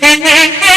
You.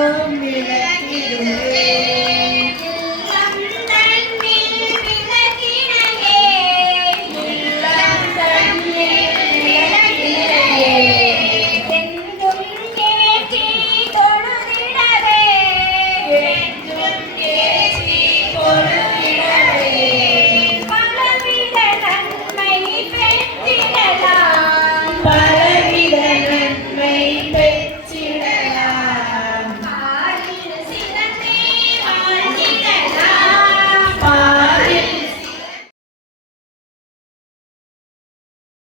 Oh Amen.